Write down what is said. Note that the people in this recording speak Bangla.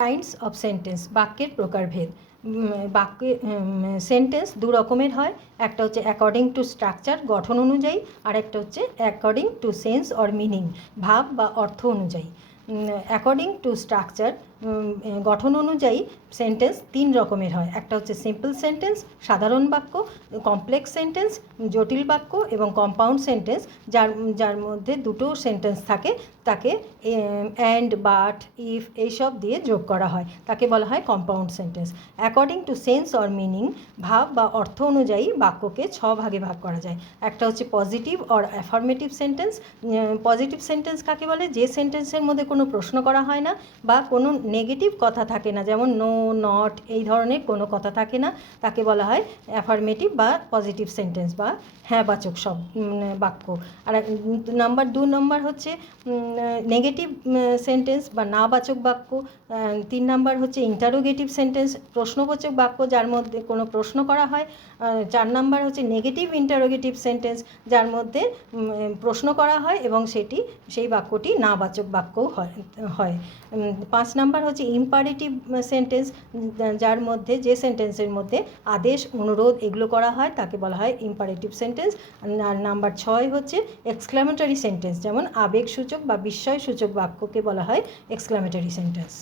টাইপস অফ সেন্টেন্স, বাক্যের প্রকারভেদ। বাক্যে সেন্টেন্স দু রকমের হয়, একটা হচ্ছে অ্যাকর্ডিং টু স্ট্রাকচার, গঠন অনুযায়ী, আর একটা হচ্ছে according to sense or meaning, ভাব বা অর্থ অনুযায়ী। অ্যাকর্ডিং টু স্ট্রাকচার, গঠন অনুযায়ী সেন্টেন্স তিন রকমের হয়, একটা হচ্ছে সিম্পল সেন্টেন্স, সাধারণ বাক্য, কমপ্লেক্স সেন্টেন্স, জটিল বাক্য, এবং কম্পাউন্ড সেন্টেন্স, যার মধ্যে দুটো সেন্টেন্স থাকে, তাকে অ্যান্ড, বাট, ইফ এইসব দিয়ে যোগ করা হয়, তাকে বলা হয় compound sentence. According to sense or meaning, ভাব বা অর্থ অনুযায়ী বাক্যকে 6 ভাগে ভাগ করা যায়। একটা হচ্ছে positive or affirmative sentence. Positive sentence কাকে বলে? যে সেন্টেন্সের মধ্যে কোনো প্রশ্ন করা হয় না বা কোনো নেগেটিভ কথা থাকে না, যেমন নো, নট, এই ধরনের কোনো কথা থাকে না, তাকে বলা হয় অ্যাফার্মেটিভ বা পজিটিভ সেন্টেন্স বা হ্যাঁবাচক সব বাক্য। আর 2 নম্বর হচ্ছে নেগেটিভ সেন্টেন্স বা নাবাচক বাক্য। 3 নাম্বার হচ্ছে ইন্টারোগেটিভ সেন্টেন্স, প্রশ্নবোচক বাক্য যার মধ্যে কোনো প্রশ্ন করা হয়। 4 নাম্বার হচ্ছে নেগেটিভ ইন্টারোগেটিভ সেন্টেন্স, যার মধ্যে প্রশ্ন করা হয় এবং সেই বাক্যটি নাবাচক বাক্যও হয়। 5 নাম্বার হচ্ছে ইম্পারেটিভ সেন্টেন্স, যার মধ্যে যে সেন্টেন্সের মধ্যে আদেশ, অনুরোধ এগুলো করা হয়, তাকে বলা হয় ইম্পারেটিভ সেন্টেন্স। আর নাম্বার 6 হচ্ছে এক্সক্লামেটরি সেন্টেন্স, যেমন আবেগসূচক বা বিস্ময়সূচক বাক্যকে বলা হয় এক্সক্লামেটরি সেন্টেন্স।